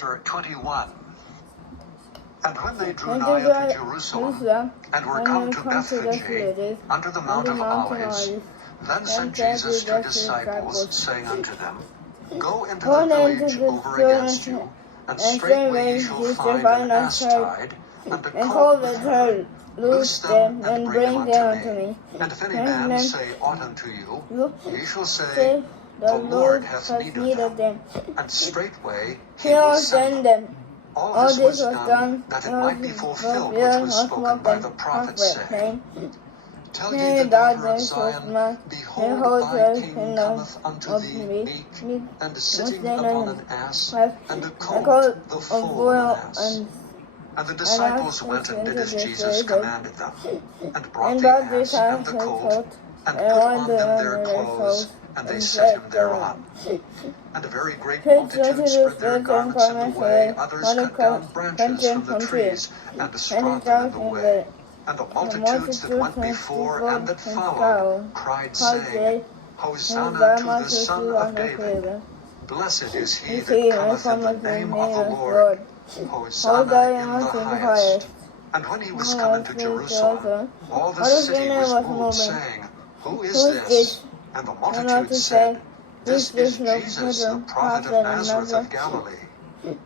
chapter 21. And when they drew nigh unto Jerusalem, and were come to Bethphage, unto the Mount of Olives, then sent Jesus two disciples, saying unto them, Go into the village over against you, and straightway ye shall find an ass tied, and a colt with her. Loose them, and bring them unto me. And if any man say aught unto you, ye shall say, The Lord hath need of them. And straightway he will send them. All this was done, that it might be fulfilled which was spoken by the prophet, saying, Tell ye the daughter of Zion, Behold, thy king cometh unto thee meek, and sitting upon an ass, and a colt, the foal of an ass. And the disciples went and did as Jesus commanded them, and brought the ass and the colt, and put on them their clothes, and they set him thereon. And a very great multitude spread their garments in the way, others cut down branches from the trees, and strawed them in the way. And the multitudes that went before and that followed cried, saying, Hosanna to the Son of David. Blessed is he that cometh in the name of the Lord. Hosanna in the highest. And when he was come into Jerusalem, all the city was moved, saying, Who is this? And the multitude said, This is Jesus, the prophet of Nazareth of Galilee.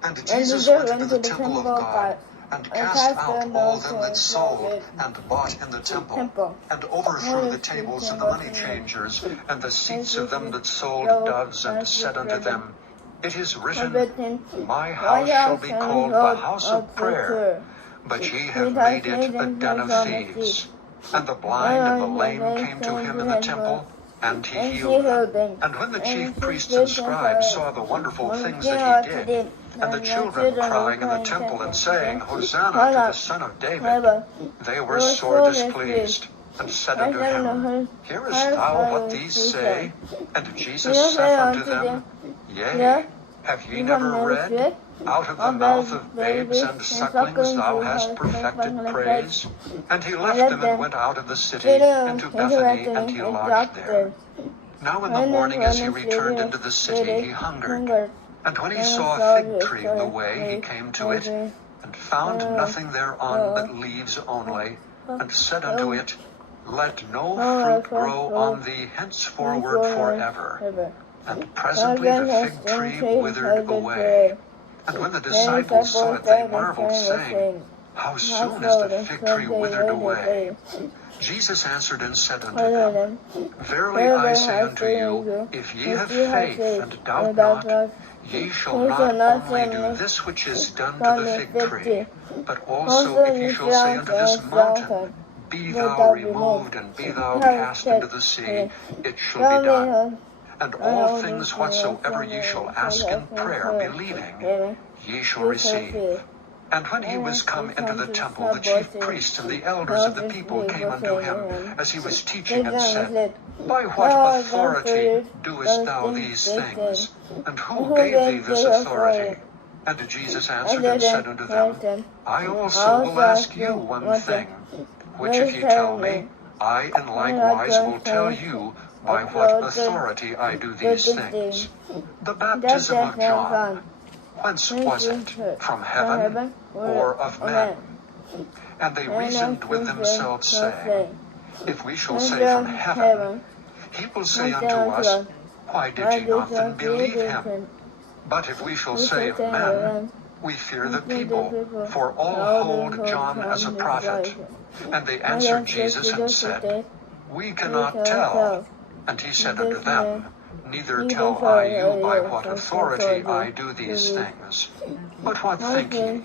And Jesus went into the temple of God, and cast out all them that sold and bought in the temple, and overthrew the tables of the money changers, and the seats of them that sold doves, and said unto them, It is written, My house shall be called the house of prayer, but ye have made it a den of thieves. And the blind and the lame came to him in the temple, and he healed them. And when the chief priests and scribes saw the wonderful things that he did, and the children crying in the temple and saying, Hosanna to the Son of David, they were sore displeased, and said unto him, Hearest thou what these say? And Jesus saith unto them, Yea, have ye never read, Out of the mouth of babes and sucklings thou hast perfected praise? And he left them and went out of the city into Bethany, and he lodged there. Now in the morning as he returned into the city, he hungered. And when he saw a fig tree in the way, he came to it, and found nothing thereon but leaves only, and said unto it, Let no fruit grow on thee henceforward forever. And presently the fig tree withered away. And when the disciples saw it, they marveled, saying, How soon is the fig tree withered away? Jesus answered and said unto them, Verily I say unto you, if ye have faith and doubt not, ye shall not only do this which is done to the fig tree, but also if ye shall say unto this mountain, Be thou removed, and be thou cast into the sea, it shall be done. And all things whatsoever ye shall ask in prayer, believing, ye shall receive. And when he was come into the temple, the chief priests and the elders of the people came unto him, as he was teaching, and said, By what authority doest thou these things? And who gave thee this authority? And Jesus answered and said unto them, I also will ask you one thing, which if ye tell me, I in likewise will tell you, by what authority I do these things. The baptism of John, whence was it? From heaven, or of men? And they reasoned with themselves, saying, If we shall say from heaven, he will say unto us, Why did ye not then believe him? But if we shall say of men, we fear the people, for all hold John as a prophet. And they answered Jesus and said, We cannot tell. And he said unto them, Neither tell I you by what authority I do these things. But what think ye?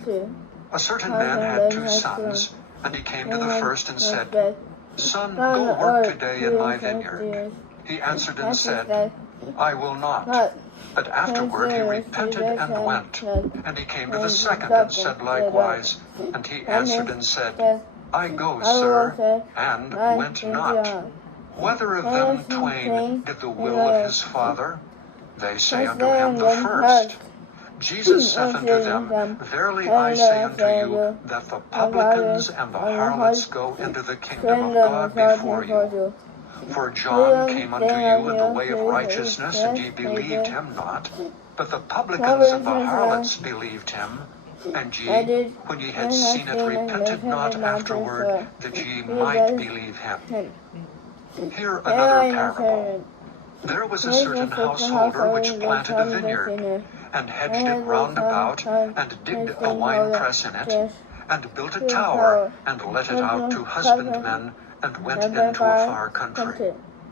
A certain man had 2 sons, and he came to the first and said, Son, go work today in my vineyard. He answered and said, I will not. But afterward he repented and went. And he came to the second and said likewise. And he answered and said, I go, sir, and went not. Whether of them twain did the will of his father? They say unto him, the first. Jesus saith unto them, Verily I say unto you, that the publicans and the harlots go into the kingdom of God before you. For John came unto you in the way of righteousness, and ye believed him not. But the publicans and the harlots believed him. And ye, when ye had seen it, repented not afterward, that ye might believe him. Hear another parable. There was a certain householder which planted a vineyard, and hedged it round about, and digged a winepress in it, and built a tower, and let it out to husbandmen, and went into a far country.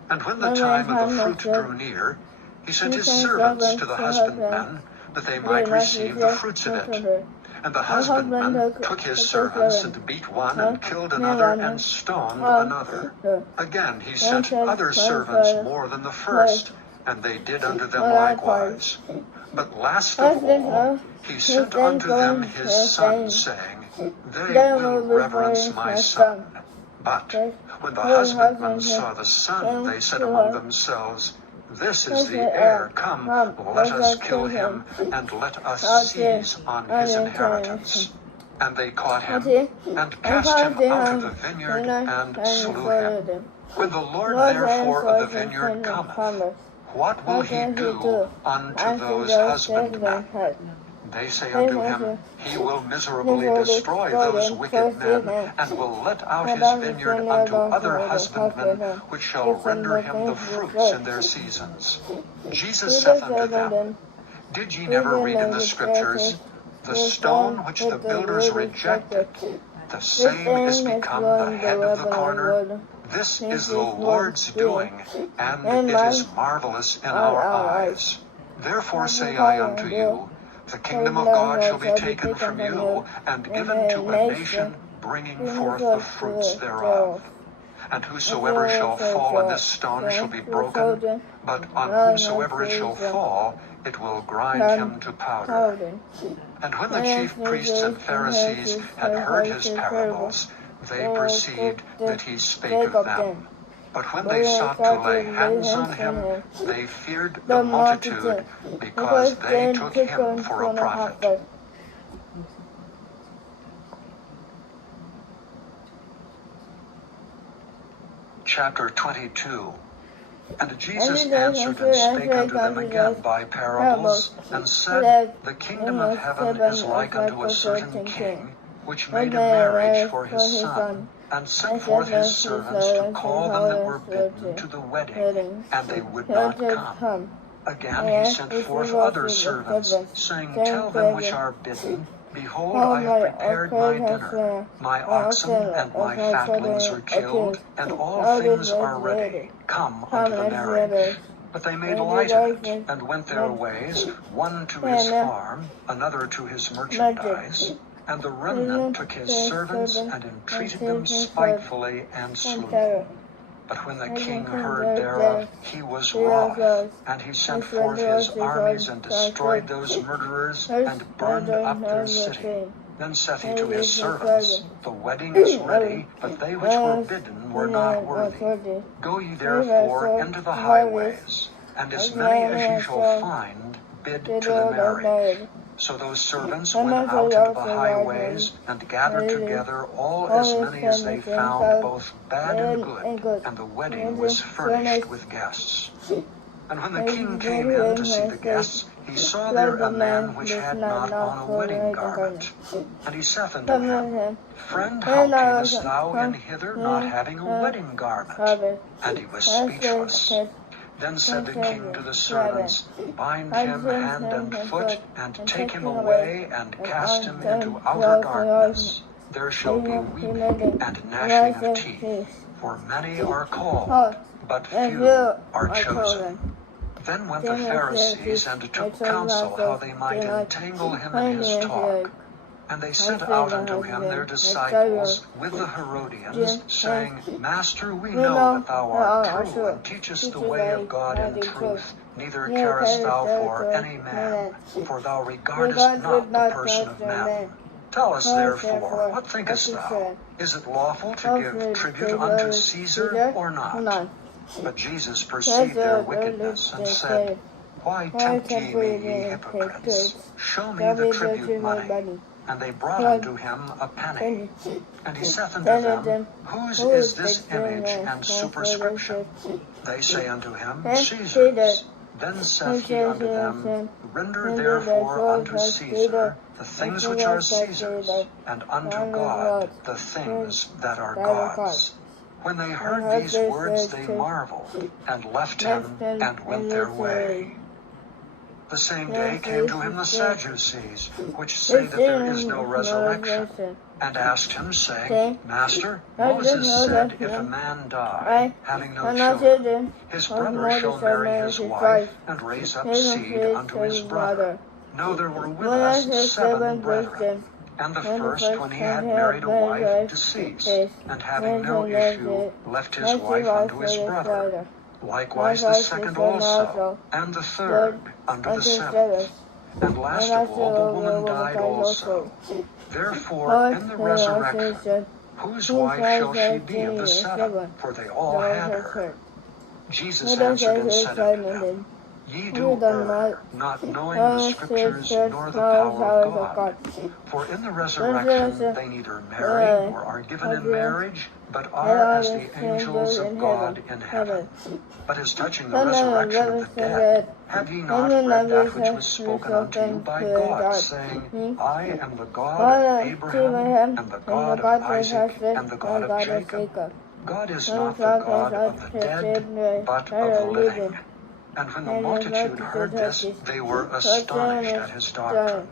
And when the time of the fruit drew near, he sent his servants to the husbandmen, that they might receive the fruits of it. And the husbandman took his servants, and beat one, and killed another, and stoned another. Again he sent other servants more than the first, and they did unto them likewise. But last of all, he sent unto them his son, saying, They will reverence my son. But when the husbandmen saw the son, they said among themselves, This is the heir, come, let us kill him, and let us seize on his inheritance. And they caught him, and cast him out of the vineyard, and slew him. When the Lord therefore of the vineyard cometh, what will he do unto those husbandmen? They say unto him, He will miserably destroy those wicked men, and will let out his vineyard unto other husbandmen, which shall render him the fruits in their seasons. Jesus saith unto them, Did ye never read in the Scriptures, The stone which the builders rejected, the same is become the head of the corner? This is the Lord's doing, and it is marvelous in our eyes. Therefore say I unto you, the kingdom of God shall be taken from you, and given to a nation bringing forth the fruits thereof. And whosoever shall fall on this stone shall be broken, but on whomsoever it shall fall, it will grind him to powder. And when the chief priests and Pharisees had heard his parables, they perceived that he spake of them. But when they sought to lay hands on him, they feared the multitude, because they took him for a prophet. Chapter 22. And Jesus answered and spake unto them again by parables, and said, The kingdom of heaven is like unto a certain king, which made a marriage for his son, and sent forth his servants to call them that were bidden to the wedding, and they would not come. Again he sent forth other servants, saying, Tell them which are bidden, Behold, I have prepared my dinner. My oxen and my fatlings are killed, and all things are ready. Come unto the marriage. But they made light of it, and went their ways, one to his farm, another to his merchandise. And the remnant took his servants, and entreated them spitefully, and slew them. But when the king heard thereof, he was wroth, and he sent forth his armies, and destroyed those murderers, and burned up their city. Then saith he to his servants, The wedding is ready, but they which were bidden were not worthy. Go ye therefore into the highways, and as many as ye shall find, bid to the marriage. So those servants went out into the highways, and gathered together all as many as they found, both bad and good, and the wedding was furnished with guests. And when the king came in to see the guests, he saw there a man which had not on a wedding garment. And he saith unto him, Friend, how camest thou in hither, not having a wedding garment? And he was speechless. Then said the king to the servants, Bind him hand and foot, and take him away, and cast him into outer darkness. There shall be weeping and gnashing of teeth, for many are called, but few are chosen. Then went the Pharisees, and took counsel how they might entangle him in his talk. And they sent out unto him their disciples with the Herodians, saying, Master, we know that thou art true, and teachest the way of God in truth, neither carest thou for any man, for thou regardest not the person of men. Tell us therefore, what thinkest thou? Is it lawful to give tribute unto Caesar, or not? But Jesus perceived their wickedness, and said, Why tempt ye me, ye hypocrites? Show me the tribute money. And they brought unto him a penny. And he saith unto them, Whose is this image and superscription? They say unto him, Caesar's. Then saith he unto them, Render therefore unto Caesar the things which are Caesar's, and unto God the things that are God's. When they heard these words, they marveled, and left him, and went their way. The same day came to him the Sadducees, which say that there is no resurrection, and asked him, saying, Master, Moses said, if a man die, having no children, his brother shall marry his wife, and raise up seed unto his brother. Now there were with us 7 brethren, and the first, when he had married a wife, deceased, and having no issue, left his wife unto his brother. Likewise the second also, and the third unto the 7th. And last of all the woman died also. Therefore in the resurrection, whose wife shall she be of the 7? For they all had her. Jesus answered and said unto them, Ye do err, not knowing the Scriptures nor the power of God. For in the resurrection they neither marry nor are given in marriage, but are as the angels of God in heaven. But as touching the resurrection of the dead, have ye not read that which was spoken unto you by God, saying, I am the God of Abraham, and the God of Isaac, and the God of Jacob? God is not the God of the dead, but of the living. And when the multitude heard this, they were astonished at his doctrine.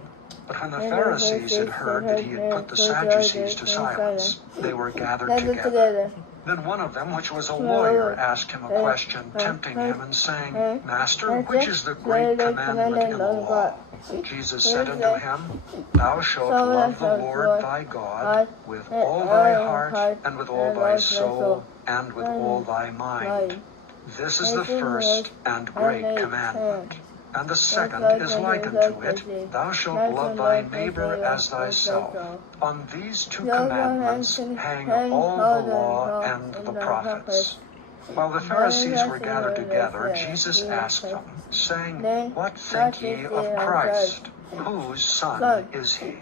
But when the Pharisees had heard that he had put the Sadducees to silence, they were gathered together. Then one of them, which was a lawyer, asked him a question, tempting him, and saying, Master, which is the great commandment in the law? Jesus said unto him, Thou shalt love the Lord thy God with all thy heart, and with all thy soul, and with all thy mind. This is the first and great commandment. And the second is like unto it, Thou shalt love thy neighbor as thyself. On these 2 commandments hang all the law and the prophets. While the Pharisees were gathered together, Jesus asked them, saying, What think ye of Christ? Whose son is he?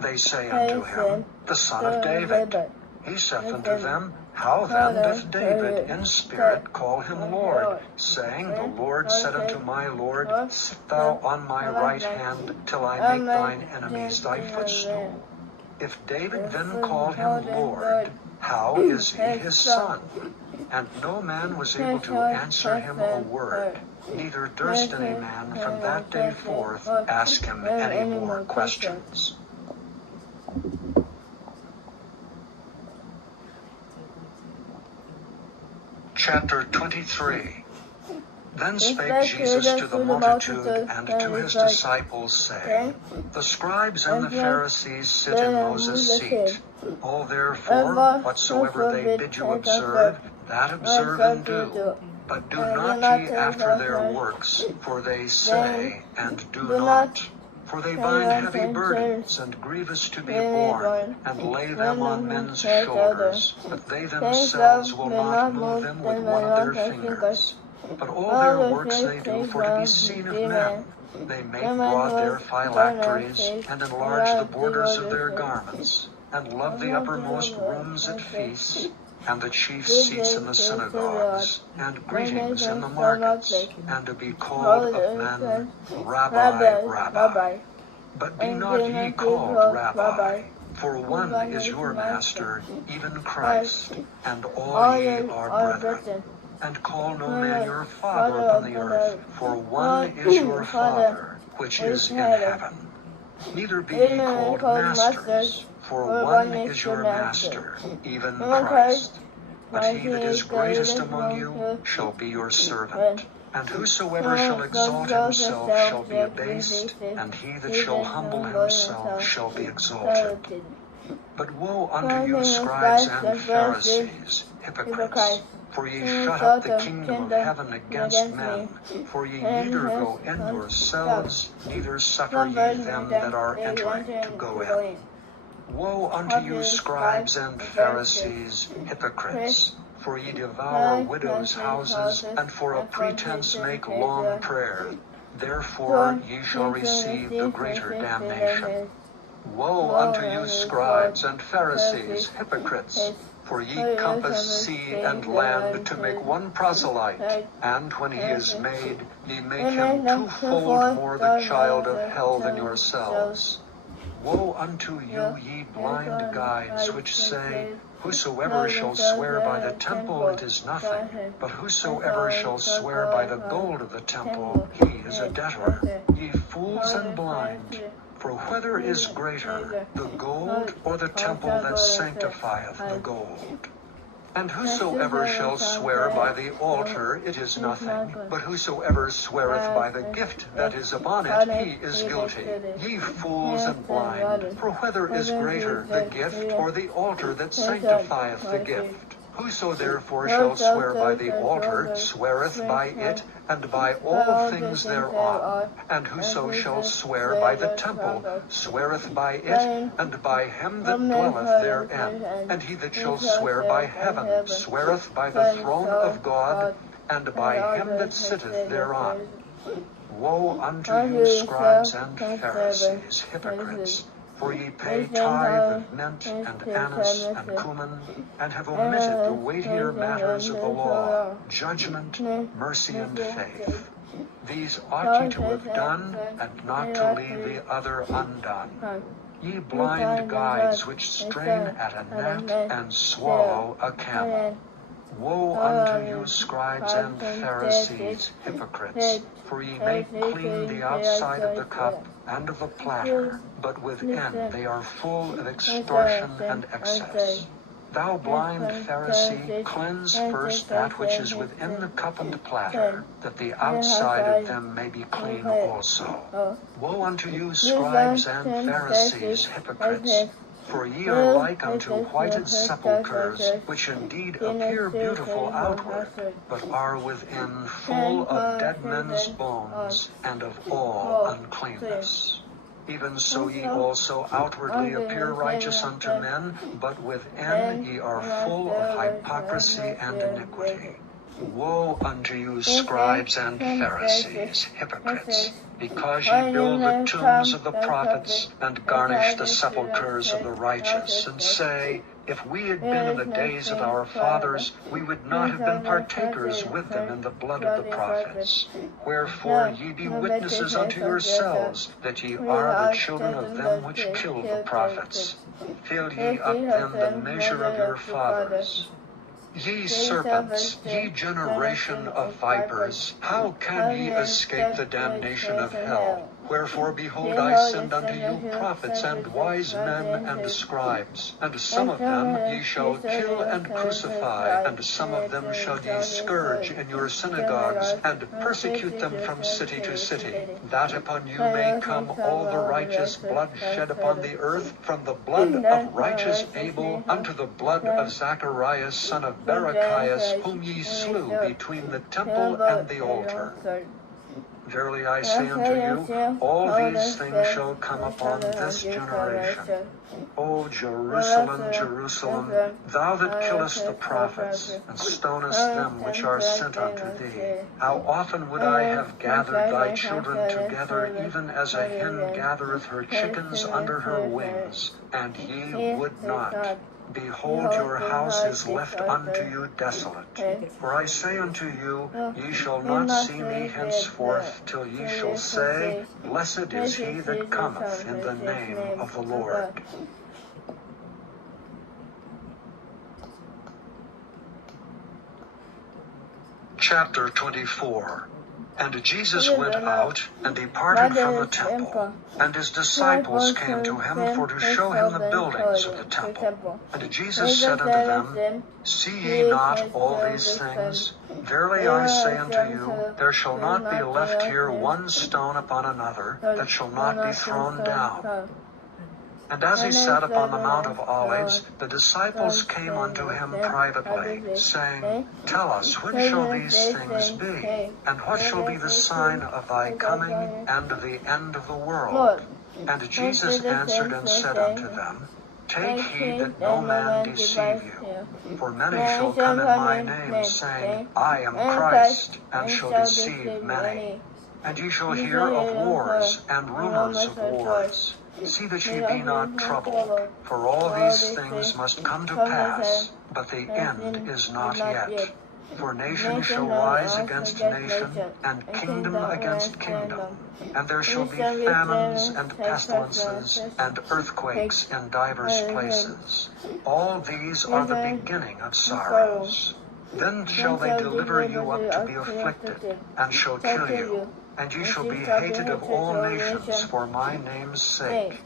They say unto him, The son of David. He saith unto them, How then doth David in spirit call him Lord, saying, The Lord said unto my Lord, Sit thou on my right hand, till I make thine enemies thy footstool. If David then called him Lord, how is he his son? And no man was able to answer him a word, neither durst any man from that day forth ask him any more questions. Chapter 23. Then spake Jesus to the multitude and to his disciples, saying, The scribes and the Pharisees sit in Moses' seat. All therefore, whatsoever they bid you observe, that observe and do. But do not ye after their works, for they say and do not. For they bind heavy burdens and grievous to be borne, and lay them on men's shoulders, but they themselves will not move them with one of their fingers. But all their works they do for to be seen of men. They make broad their phylacteries, and enlarge the borders of their garments, and love the uppermost rooms at feasts, and the chief seats in the synagogues, and greetings in the markets, and to be called of men, Rabbi, Rabbi. But be not ye called Rabbi, for one is your master, even Christ, and all ye are brethren. And call no man your father upon the earth, for one is your Father, which is in heaven. Neither be ye called masters, for one is your master, even Christ. But he that is greatest among you shall be your servant. And whosoever shall exalt himself shall be abased, and he that shall humble himself shall be exalted. But woe unto you, scribes and Pharisees, hypocrites! For ye shut up the kingdom of heaven against men. For ye neither go in yourselves, neither suffer ye them that are entering to go in. Woe unto you, scribes and Pharisees, hypocrites! For ye devour widows' houses, and for a pretense make long prayer. Therefore ye shall receive the greater damnation. Woe unto you, scribes and Pharisees, hypocrites! For ye compass sea and land to make one proselyte, and when he is made, ye make him twofold more the child of hell than yourselves. Woe unto you, ye blind guides, which say, Whosoever shall swear by the temple, it is nothing, but whosoever shall swear by the gold of the temple, he is a debtor. Ye fools and blind! For whether is greater, the gold or the temple that sanctifieth the gold? And whosoever shall swear by the altar, it is nothing, but whosoever sweareth by the gift that is upon it, he is guilty. Ye fools and blind! For whether is greater, the gift or the altar that sanctifieth the gift? Whoso therefore shall swear by the altar, sweareth by it, and by all things thereon. And whoso shall swear by the temple, sweareth by it, and by him that dwelleth therein. And he that shall swear by heaven, sweareth by the throne of God, and by him that sitteth thereon. Woe unto you, scribes and Pharisees, hypocrites! For ye pay tithe of mint and anise and cumin, and have omitted the weightier matters of the law, judgment, mercy, and faith. These ought ye to have done, and not to leave the other undone. Ye blind guides, which strain at a gnat and swallow a camel. Woe unto you, scribes and Pharisees, hypocrites! For ye make clean the outside of the cup and of the platter, but within they are full of extortion and excess. Thou blind Pharisee, cleanse first that which is within the cup and platter, that the outside of them may be clean also. Woe unto you, scribes and Pharisees, hypocrites! For ye are like unto whited sepulchres, which indeed appear beautiful outward, but are within full of dead men's bones, and of all uncleanness. Even so ye also outwardly appear righteous unto men, but within ye are full of hypocrisy and iniquity. Woe unto you, scribes and Pharisees, hypocrites! Because ye build the tombs of the prophets, and garnish the sepulchres of the righteous, and say, If we had been in the days of our fathers, we would not have been partakers with them in the blood of the prophets. Wherefore ye be witnesses unto yourselves, that ye are the children of them which killed the prophets. Fill ye up then the measure of your fathers. Ye serpents, ye generation of vipers, how can ye escape the damnation of hell? Wherefore, behold, I send unto you prophets and wise men and scribes, and some of them ye shall kill and crucify, and some of them shall ye scourge in your synagogues, and persecute them from city to city, that upon you may come all the righteous blood shed upon the earth, from the blood of righteous Abel unto the blood of Zacharias son of Barachias, whom ye slew between the temple and the altar. Verily I say unto you, all these things shall come upon this generation. O Jerusalem, Jerusalem, thou that killest the prophets, and stonest them which are sent unto thee, how often would I have gathered thy children together, even as a hen gathereth her chickens under her wings, and ye would not. Behold, your house is left unto you desolate. For I say unto you, ye shall not see me henceforth, till ye shall say, Blessed is he that cometh in the name of the Lord. Chapter 24. And Jesus went out, and departed from the temple. And his disciples came to him for to show him the buildings of the temple. And Jesus said unto them, See ye not all these things? Verily I say unto you, there shall not be left here one stone upon another, that shall not be thrown down. And as he sat upon the Mount of Olives, the disciples came unto him privately, saying, Tell us, when shall these things be? And what shall be the sign of thy coming and of the end of the world? And Jesus answered and said unto them, Take heed that no man deceive you. For many shall come in my name, saying, I am Christ, and shall deceive many. And ye shall hear of wars and rumors of wars. See that ye be not troubled, for all these things must come to pass, but the end is not yet. For nation shall rise against nation, and kingdom against kingdom, and there shall be famines and pestilences and earthquakes in divers places. All these are the beginning of sorrows. Then shall they deliver you up to be afflicted, and shall kill you, and ye shall be hated of all nations for my name's sake.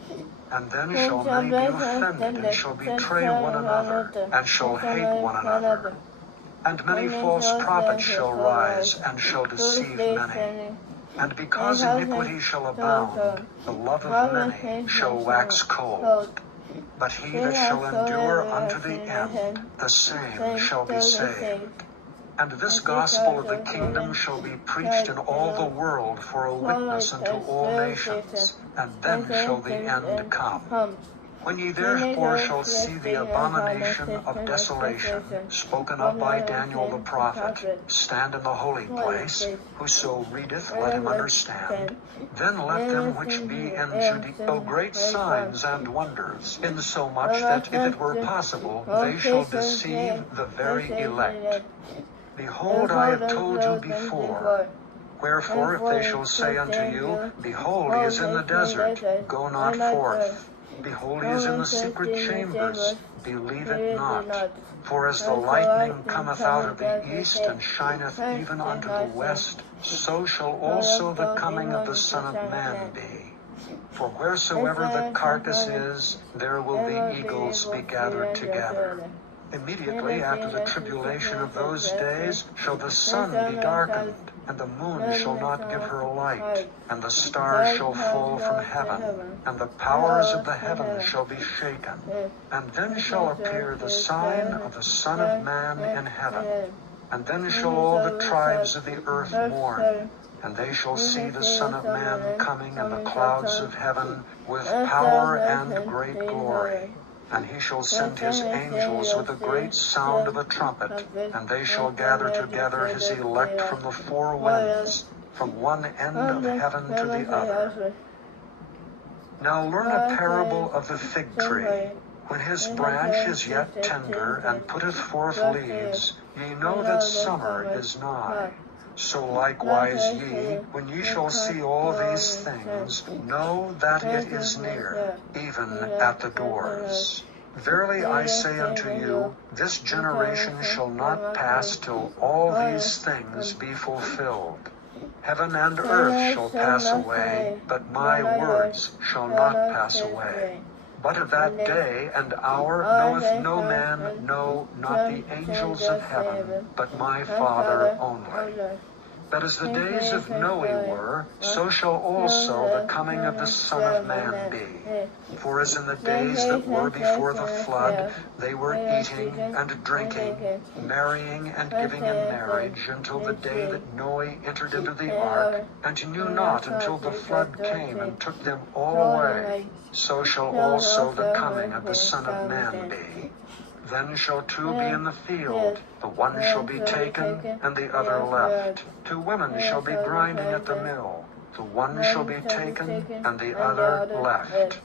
And then shall many be offended, and shall betray one another, and shall hate one another. And many false prophets shall rise, and shall deceive many. And because iniquity shall abound, the love of many shall wax cold. But he that shall endure unto the end, the same shall be saved. And this gospel of the kingdom shall be preached in all the world for a witness unto all nations, and then shall the end come. When ye therefore shall see the abomination of desolation, spoken of by Daniel the prophet, stand in the holy place, whoso readeth, let him understand. Then let them which be in Judea show great signs and wonders, insomuch that if it were possible, they shall deceive the very elect. Behold, I have told you before. Wherefore, if they shall say unto you, Behold, he is in the desert, go not forth. Behold, he is in the secret chambers, believe it not. For as the lightning cometh out of the east, and shineth even unto the west, so shall also the coming of the Son of Man be. For wheresoever the carcass is, there will the eagles be gathered together. Immediately after the tribulation of those days shall the sun be darkened, and the moon shall not give her light, and the stars shall fall from heaven, and the powers of the heavens shall be shaken. And then shall appear the sign of the Son of Man in heaven. And then shall all the tribes of the earth mourn, and they shall see the Son of Man coming in the clouds of heaven with power and great glory. And he shall send his angels with a great sound of a trumpet, and they shall gather together his elect from the four winds, from one end of heaven to the other. Now learn a parable of the fig tree. When his branch is yet tender, and putteth forth leaves, ye know that summer is nigh. So likewise ye, when ye shall see all these things, know that it is near, even at the doors. Verily I say unto you, this generation shall not pass till all these things be fulfilled. Heaven and earth shall pass away, but my words shall not pass away. But of that day and hour knoweth no man, no, not the angels of heaven, but my Father only. But as the days of Noe were, so shall also the coming of the Son of Man be. For as in the days that were before the flood, they were eating and drinking, marrying and giving in marriage, until the day that Noe entered into the ark, and knew not until the flood came and took them all away. So shall also the coming of the Son of Man be. Then shall two be in the field, the one shall be taken, and the other left. Two women shall be grinding at the mill, the one shall be taken, and the other left.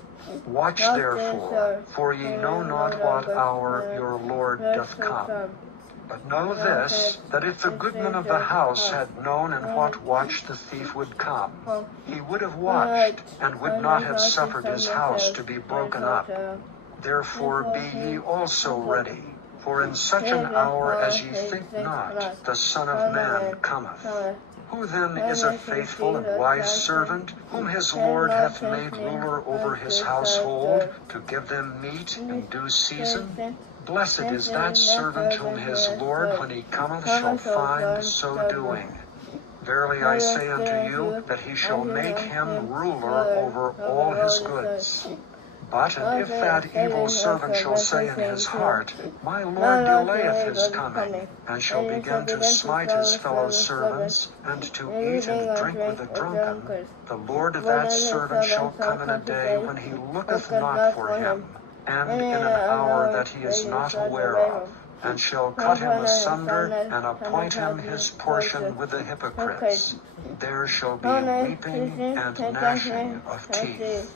Watch therefore, for ye know not what hour your Lord doth come. But know this, that if the goodman of the house had known in what watch the thief would come, he would have watched, and would not have suffered his house to be broken up. Therefore be ye also ready, for in such an hour as ye think not, the Son of Man cometh. Who then is a faithful and wise servant, whom his Lord hath made ruler over his household, to give them meat in due season? Blessed is that servant whom his Lord, when he cometh, shall find so doing. Verily I say unto you, that he shall make him ruler over all his goods. But if that evil servant shall say in his heart, My Lord delayeth his coming, and shall begin to smite his fellow servants, and to eat and drink with the drunken, the Lord of that servant shall come in a day when he looketh not for him, and in an hour that he is not aware of, and shall cut him asunder, and appoint him his portion with the hypocrites. There shall be weeping and gnashing of teeth.